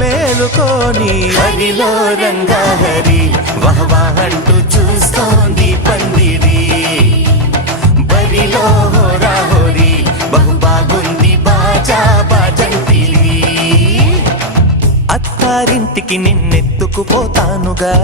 మేలుకోని హరిలో రంగహరి వహవా అంటూ చూస్తోంది పందిరి బరిలో హోరాహోరి బహు బాగుంది బాజా బాజంతిరి అత్తారింటికి నిన్నెత్తుకుపోతానుగా